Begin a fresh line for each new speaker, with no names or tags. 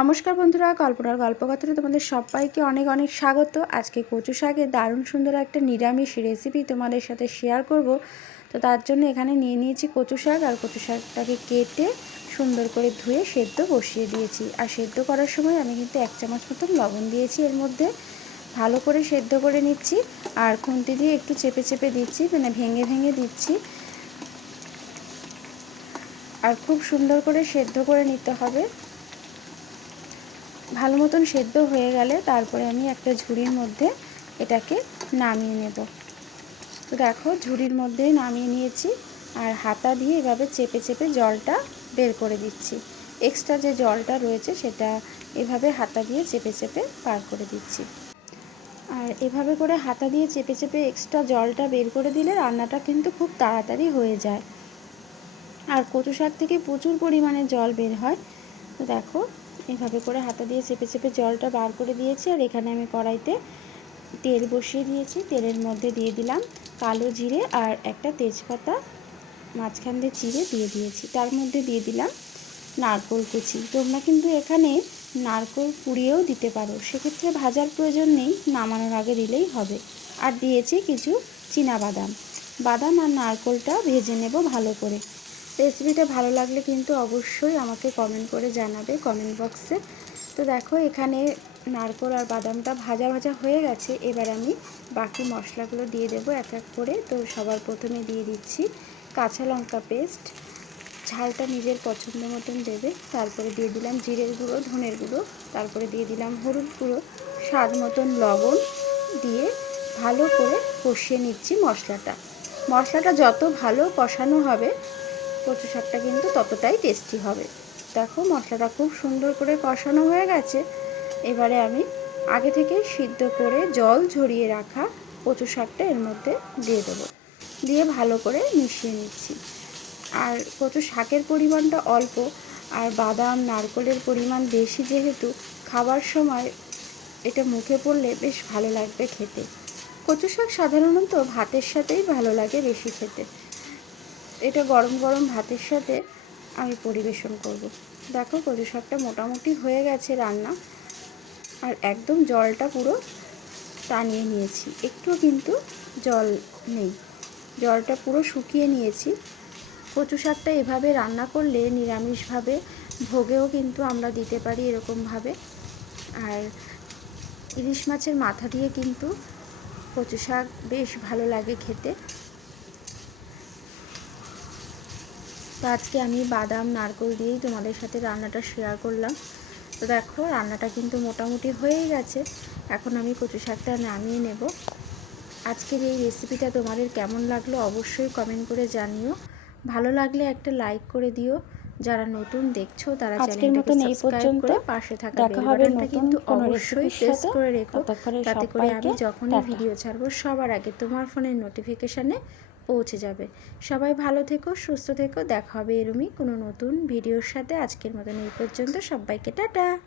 নমস্কার বন্ধুরা, কল্পনার গল্পকথাতে তোমাদের সবাইকে অনেক অনেক স্বাগত। আজকে কচু শাকের দারুণ সুন্দর একটা নিরামিষ রেসিপি তোমাদের সাথে শেয়ার করব। তো তার জন্য এখানে নিয়ে নিয়েছি কচু শাক আর কচু শাকটাকে কেটে সুন্দর করে ধুয়ে সেদ্ধ বসিয়ে দিয়েছি। আর সেদ্ধ করার সময় আমি কিন্তু এক চামচ মতন লবণ দিয়েছি এর মধ্যে। ভালো করে সেদ্ধ করে নিচ্ছি আর খুন্তি দিয়ে একটু চেপে চেপে দিচ্ছি মানে ভেঙে ভেঙে দিচ্ছি। আর খুব সুন্দর করে সেদ্ধ করে নিতে হবে। ভালো মতন সেদ্ধ হয়ে গেলে তারপরে আমি একটা ঝুড়ির মধ্যে এটাকে নামিয়ে নেব। তো দেখো ঝুড়ির মধ্যেই নামিয়ে নিয়েছি আর হাতা দিয়ে এভাবে চেপে চেপে জলটা বের করে দিচ্ছি। এক্সট্রা যে জলটা রয়েছে সেটা এভাবে হাতা দিয়ে চেপে চেপে পার করে দিচ্ছি। আর এভাবে করে হাতা দিয়ে চেপে চেপে এক্সট্রা জলটা বের করে দিলে রান্নাটা কিন্তু খুব তাড়াতাড়ি হয়ে যায়। আর কচু শাক থেকে প্রচুর পরিমাণে জল বের হয়। তো দেখো এভাবে করে হাতা দিয়ে চেপে চেপে জলটা বার করে দিয়েছি। আর এখানে আমি কড়াইতে তেল বসিয়ে দিয়েছি। তেলের মধ্যে দিয়ে দিলাম কালো জিরে আর একটা তেজপাতা, মাঝখান দিয়ে চিড়ে দিয়ে দিয়েছি। তার মধ্যে দিয়ে দিলাম নারকোল কুচি। তোমরা কিন্তু এখানে নারকোল পুড়িয়েও দিতে পারো। সেক্ষেত্রে ভাজার প্রয়োজন নেই, নামানোর আগে দিলেই হবে। আর দিয়েছি কিছু চীনা বাদাম। বাদাম আর নারকোলটা ভেজে নেব ভালো করে। রেসিপিটা ভালো লাগলে কিন্তু অবশ্যই আমাকে কমেন্ট করে জানাবে কমেন্ট বক্সে তো দেখো, এখানে নারকোল আর বাদামটা ভাজা ভাজা হয়ে গেছে। এবার আমি বাকি মশলাগুলো দিয়ে দেবো এক এক করে। তো সবার প্রথমে দিয়ে দিচ্ছি কাঁচা লঙ্কা পেস্ট ঝালটা নিজের পছন্দ মতন দেবে। তারপরে দিয়ে দিলাম জিরের গুঁড়ো, ধনের গুঁড়ো। তারপরে দিয়ে দিলাম হলুদ গুঁড়ো, স্বাদ মতন লবণ দিয়ে ভালো করে কষিয়ে নিচ্ছি মশলাটা। মশলাটা যত ভালো কষানো হবে কচু শাকটা কিন্তু ততটাই টেস্টি হবে। দেখো মশলাটা খুব সুন্দর করে কষানো হয়ে গেছে। এবারে আমি আগে থেকে সিদ্ধ করে জল ঝরিয়ে রাখা কচু শাকটা এর মধ্যে দিয়ে দেবো। দিয়ে ভালো করে মিশিয়ে নিচ্ছি। আর কচু শাকের পরিমাণটা অল্প আর বাদাম, নারকলের পরিমাণ বেশি যেহেতু খাবার সময় এটা মুখে পড়লে বেশ ভালো লাগবে খেতে। কচু শাক সাধারণত ভাতের সাথেই ভালো লাগে বেশি খেতে। এটা গরম গরম ভাতের সাথে আমি পরিবেশন করব। দেখো কচু শাকটা মোটামুটি হয়ে গেছে রান্না। আর একদম জলটা পুরো টানিয়ে নিয়েছি। একটু কিন্তু জল নেই। জলটা পুরো শুকিয়ে নিয়েছি। কচু শাকটা এভাবে রান্না করলে নিরামিষভাবে ভোগেও কিন্তু আমরা দিতে পারি এরকমভাবে। আর ইলিশ মাছের মাথা দিয়ে কিন্তু কচু শাক বেশ ভালো লাগে খেতে। তো আজকে আমি বাদাম নারকল দিয়েই তোমাদের সাথে রান্নাটা শেয়ার করলাম। তো দেখো রান্নাটা কিন্তু মোটামুটি হয়েই গেছে। এখন আমি কচু শাকটা নামিয়ে নেব। আজকের এই রেসিপিটা তোমাদের কেমন লাগল অবশ্যই কমেন্ট করে জানিও। ভালো লাগলে একটা লাইক করে দিও। যারা নতুন দেখছ তারা
মতন এই পর্যন্ত
পাশে থাকা
হবে নতুন
কিন্তু অবশ্যই প্রেস করে রেখো। তাতে করে আমি যখনই ভিডিও ছাড়বো সবার আগে তোমার ফোনের নোটিফিকেশানে পৌঁছে যাবে। সবাই ভালো থেকো, সুস্থ থেকো। দেখা হবে এরমই কোনো নতুন ভিডিওর সাথে। আজকের মতন এই পর্যন্ত। সবাইকে টাটা।